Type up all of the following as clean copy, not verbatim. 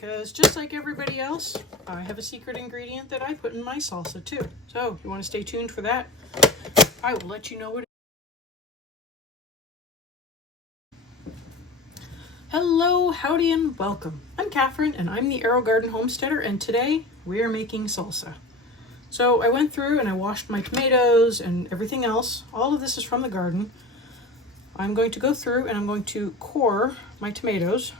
because just like everybody else, I have a secret ingredient that I put in my salsa too. So if you want to stay tuned for that, I will let you know what it is. Hello, howdy, and welcome. I'm Kathryn, and I'm the Aerogarden Homesteader, and today we are making salsa. So I went through and I washed my tomatoes and everything else. All of this is from the garden. I'm going to go through and I'm going to core my tomatoes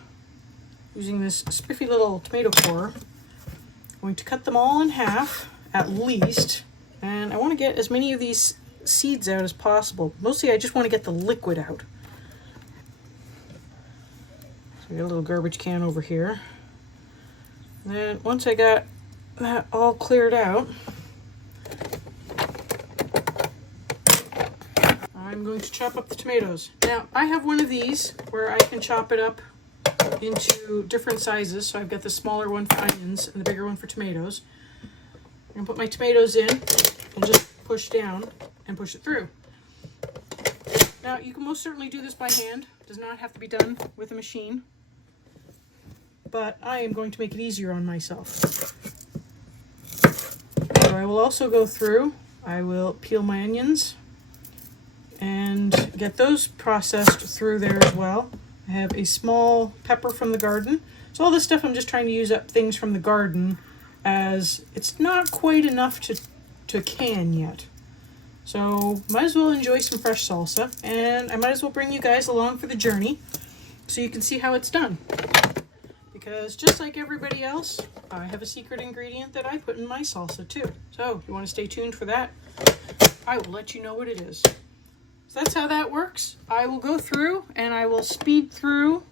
using this spiffy little tomato corer. I'm going to cut them all in half at least, and I want to get as many of these seeds out as possible. Mostly I just want to get the liquid out. So I got a little garbage can over here. And then once I got that all cleared out, I'm going to chop up the tomatoes. Now I have one of these where I can chop it up into different sizes. So I've got the smaller one for onions and the bigger one for tomatoes. I'm going to put my tomatoes in and just push down and push it through. Now you can most certainly do this by hand. It does not have to be done with a machine. But I am going to make it easier on myself. So I will also go through, I will peel my onions and get those processed through there as well. I have a small pepper from the garden. So all this stuff I'm just trying to use up things from the garden, as it's not quite enough to can yet. So might as well enjoy some fresh salsa, and I might as well bring you guys along for the journey so you can see how it's done. Because just like everybody else, I have a secret ingredient that I put in my salsa too. So if you want to stay tuned for that, I will let you know what it is. So that's how that works. I will go through and I will speed through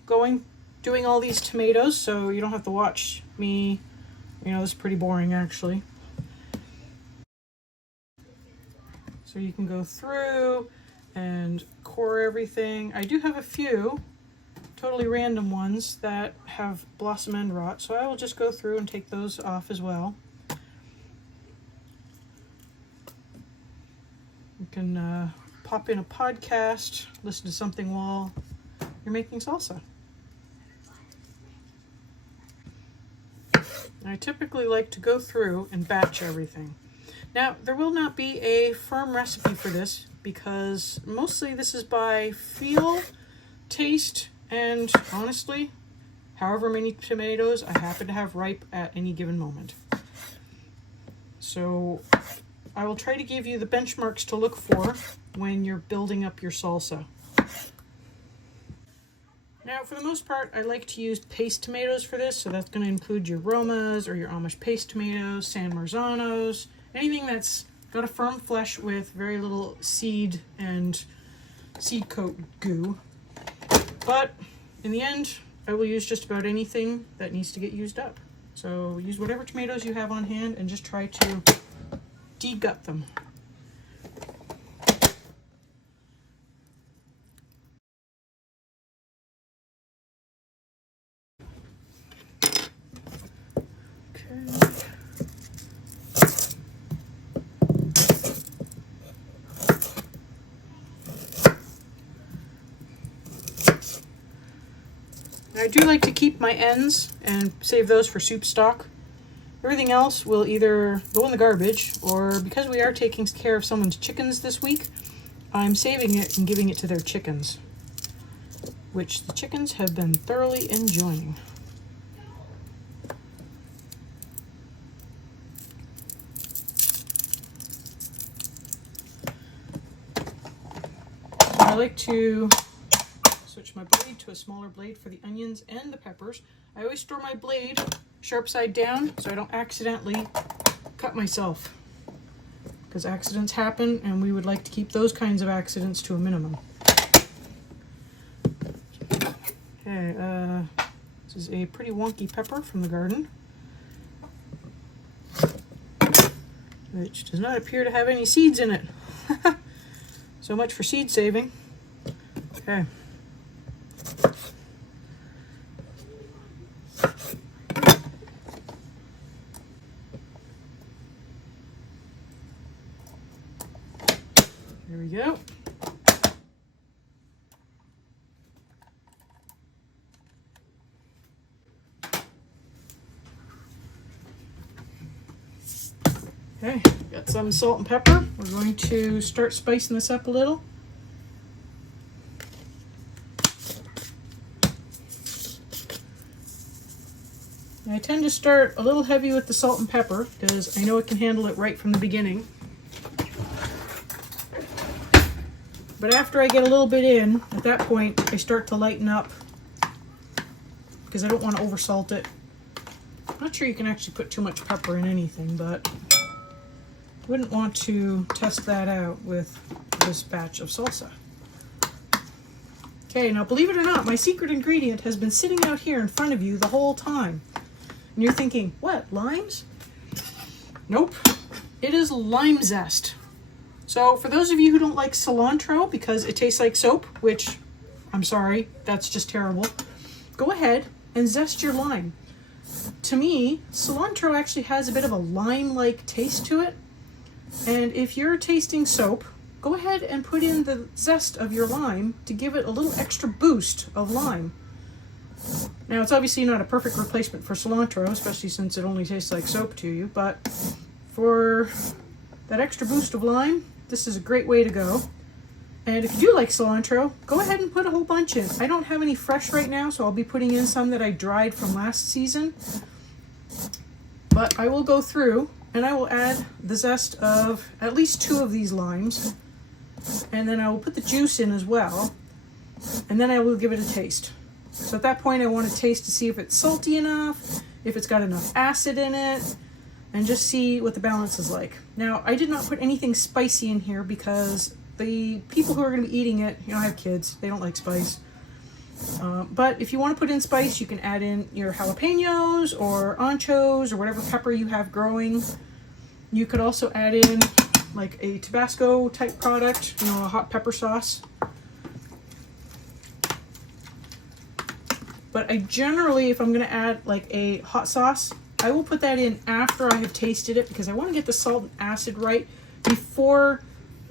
doing all these tomatoes, so you don't have to watch me. You know, it's pretty boring actually. So you can go through and core everything. I do have a few totally random ones that have blossom end rot, so I will just go through and take those off as well. You can pop in a podcast, listen to something while you're making salsa. I typically like to go through and batch everything. Now, there will not be a firm recipe for this because mostly this is by feel, taste, and honestly, however many tomatoes I happen to have ripe at any given moment. So I will try to give you the benchmarks to look for when you're building up your salsa. Now, for the most part, I like to use paste tomatoes for this, so that's going to include your Romas or your Amish paste tomatoes, San Marzanos, anything that's got a firm flesh with very little seed and seed coat goo. But in the end, I will use just about anything that needs to get used up. So use whatever tomatoes you have on hand and just try to de-gut them. I do like to keep my ends and save those for soup stock. Everything else will either go in the garbage, or because we are taking care of someone's chickens this week, I'm saving it and giving it to their chickens, which the chickens have been thoroughly enjoying. I like to switch my blade to a smaller blade for the onions and the peppers. I always store my blade sharp side down so I don't accidentally cut myself, because accidents happen and we would like to keep those kinds of accidents to a minimum. Okay, this is a pretty wonky pepper from the garden, which does not appear to have any seeds in it. So much for seed saving. Okay. Here we go. Okay, got some salt and pepper. We're going to start spicing this up a little. I tend to start a little heavy with the salt and pepper because I know it can handle it right from the beginning. But after I get a little bit in, at that point, I start to lighten up because I don't want to oversalt it. I'm not sure you can actually put too much pepper in anything, but I wouldn't want to test that out with this batch of salsa. Okay, now believe it or not, my secret ingredient has been sitting out here in front of you the whole time. And you're thinking, what, limes? Nope, it is lime zest. So for those of you who don't like cilantro because it tastes like soap, which I'm sorry, that's just terrible, go ahead and zest your lime. To me, cilantro actually has a bit of a lime-like taste to it. And if you're tasting soap, go ahead and put in the zest of your lime to give it a little extra boost of lime. Now, it's obviously not a perfect replacement for cilantro, especially since it only tastes like soap to you, but for that extra boost of lime, this is a great way to go. And if you do like cilantro, go ahead and put a whole bunch in. I don't have any fresh right now, so I'll be putting in some that I dried from last season. But I will go through and I will add the zest of at least 2 of these limes. And then I will put the juice in as well. And then I will give it a taste. So at that point, I want to taste to see if it's salty enough, if it's got enough acid in it, and just see what the balance is like. Now, I did not put anything spicy in here because the people who are going to be eating it, I have kids, they don't like spice. But if you want to put in spice, you can add in your jalapenos or anchos or whatever pepper you have growing. You could also add in like a Tabasco type product, a hot pepper sauce. But I generally, if I'm going to add like a hot sauce, I will put that in after I have tasted it because I want to get the salt and acid right before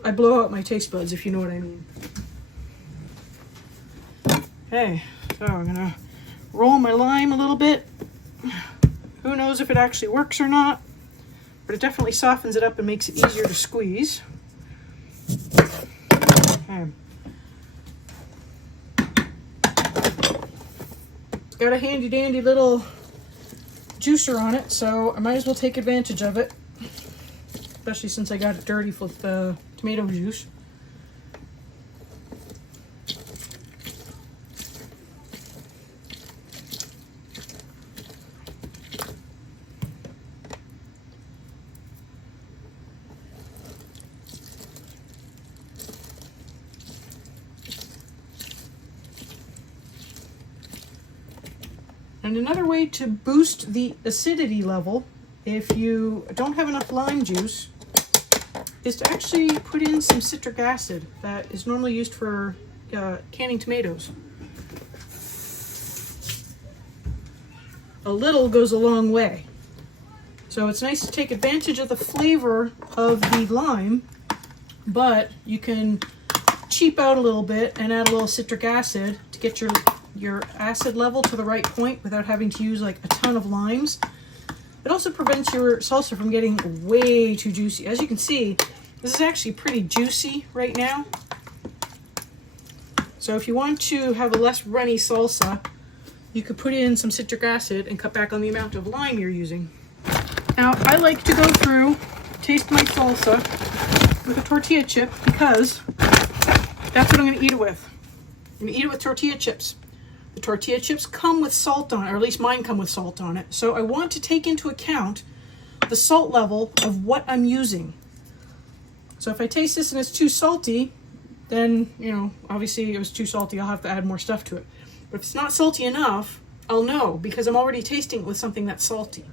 I blow out my taste buds, if you know what I mean. Okay, so I'm going to roll my lime a little bit. Who knows if it actually works or not, but it definitely softens it up and makes it easier to squeeze. Okay. It's got a handy dandy little juicer on it, so I might as well take advantage of it, especially since I got it dirty with the tomato juice. And another way to boost the acidity level, if you don't have enough lime juice, is to actually put in some citric acid that is normally used for canning tomatoes. A little goes a long way. So it's nice to take advantage of the flavor of the lime, but you can cheap out a little bit and add a little citric acid to get your acid level to the right point without having to use like a ton of limes. It also prevents your salsa from getting way too juicy. As you can see, this is actually pretty juicy right now. So if you want to have a less runny salsa, you could put in some citric acid and cut back on the amount of lime you're using. Now, I like to go through, taste my salsa with a tortilla chip because that's what I'm going to eat it with. I'm going to eat it with tortilla chips. The tortilla chips come with salt on it, or at least mine come with salt on it. So I want to take into account the salt level of what I'm using. So if I taste this and it's too salty, then, obviously it was too salty. I'll have to add more stuff to it. But if it's not salty enough, I'll know because I'm already tasting it with something that's salty.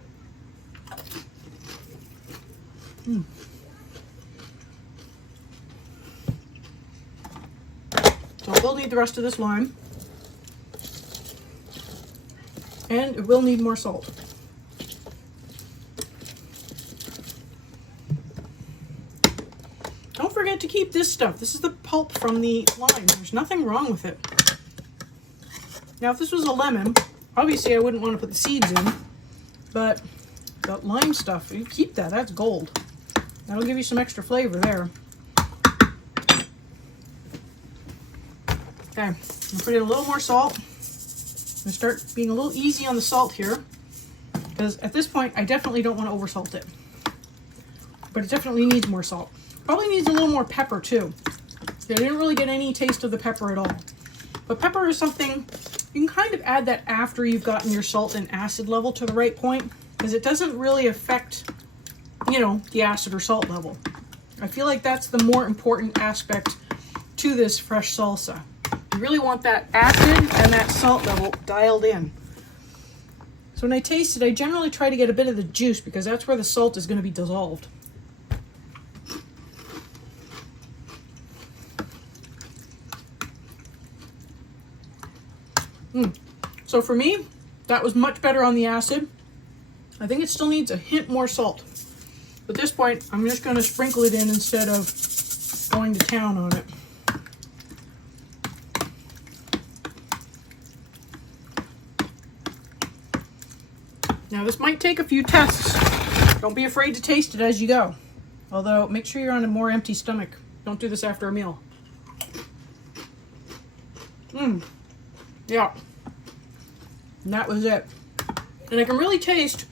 So I will need the rest of this lime. And it will need more salt. Don't forget to keep this stuff. This is the pulp from the lime. There's nothing wrong with it. Now, if this was a lemon, obviously I wouldn't want to put the seeds in, but the lime stuff, you keep that. That's gold. That'll give you some extra flavor there. Okay, I'm gonna put in a little more salt. I'm gonna start being a little easy on the salt here, because at this point I definitely don't want to oversalt it. But it definitely needs more salt. Probably needs a little more pepper too. I didn't really get any taste of the pepper at all. But pepper is something you can kind of add that after you've gotten your salt and acid level to the right point, because it doesn't really affect, you know, the acid or salt level. I feel like that's the more important aspect to this fresh salsa. You really want that acid and that salt level dialed in. So when I taste it, I generally try to get a bit of the juice, because that's where the salt is going to be dissolved. So for me, that was much better on the acid. I think it still needs a hint more salt. At this point, I'm just going to sprinkle it in instead of going to town on it. Now this might take a few tests. Don't be afraid to taste it as you go. Although, make sure you're on a more empty stomach. Don't do this after a meal. Yeah. And that was it. And I can really taste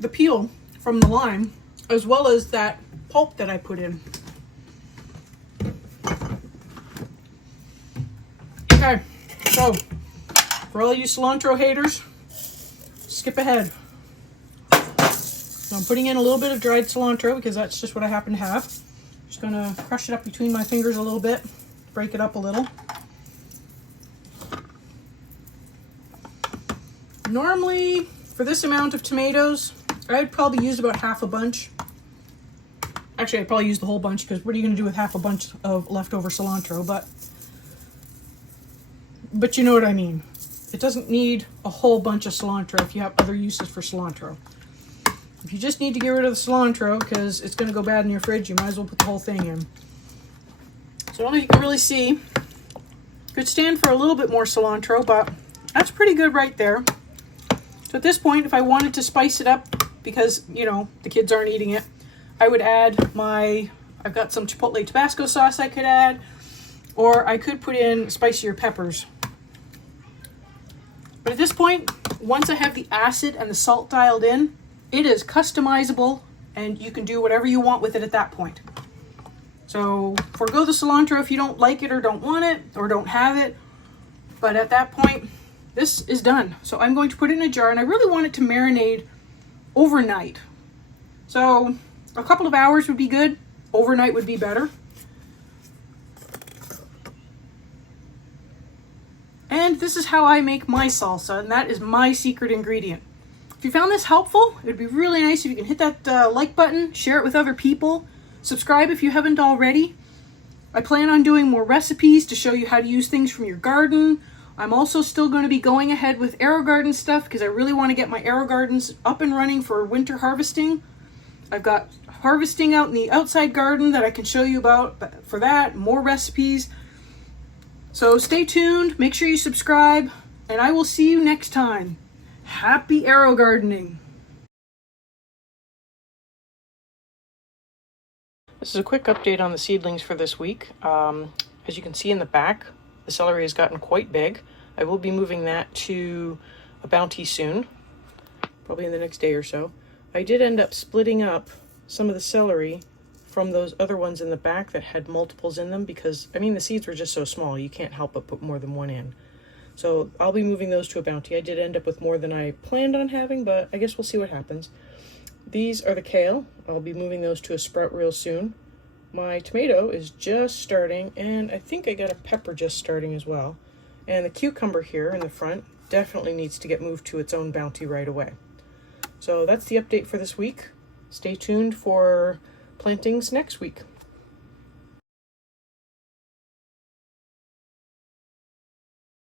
the peel from the lime, as well as that pulp that I put in. Okay, so for all you cilantro haters, skip ahead. So I'm putting in a little bit of dried cilantro because that's just what I happen to have. Just gonna crush it up between my fingers a little bit, break it up a little. Normally, for this amount of tomatoes, I'd probably use about half a bunch. Actually, I'd probably use the whole bunch, because what are you going to do with half a bunch of leftover cilantro? But you know what I mean. It doesn't need a whole bunch of cilantro if you have other uses for cilantro. If you just need to get rid of the cilantro because it's going to go bad in your fridge, you might as well put the whole thing in. So I don't know if you can really see. Could stand for a little bit more cilantro, but that's pretty good right there. So at this point, if I wanted to spice it up, because, you know, the kids aren't eating it, I would add I've got some Chipotle Tabasco sauce I could add, or I could put in spicier peppers. But at this point, once I have the acid and the salt dialed in, it is customizable, and you can do whatever you want with it at that point. So forgo the cilantro if you don't like it or don't want it or don't have it. But at that point, this is done. So I'm going to put it in a jar, and I really want it to marinate overnight. So a couple of hours would be good. Overnight would be better. And this is how I make my salsa, and that is my secret ingredient. If you found this helpful, it would be really nice if you can hit that like button, share it with other people, subscribe if you haven't already. I plan on doing more recipes to show you how to use things from your garden. I'm also still going to be going ahead with Aerogarden stuff because I really want to get my Aerogardens up and running for winter harvesting. I've got harvesting out in the outside garden that I can show you about for that, more recipes. So stay tuned, make sure you subscribe, and I will see you next time. Happy Aerogardening! This is a quick update on the seedlings for this week. As you can see in the back, the celery has gotten quite big. I will be moving that to a bounty soon, probably in the next day or so. I did end up splitting up some of the celery from those other ones in the back that had multiples in them because, I mean, the seeds were just so small, you can't help but put more than one in. So I'll be moving those to a bounty. I did end up with more than I planned on having, but I guess we'll see what happens. These are the kale. I'll be moving those to a sprout real soon. My tomato is just starting, and I think I got a pepper just starting as well. And the cucumber here in the front definitely needs to get moved to its own bounty right away. So that's the update for this week. Stay tuned for plantings next week.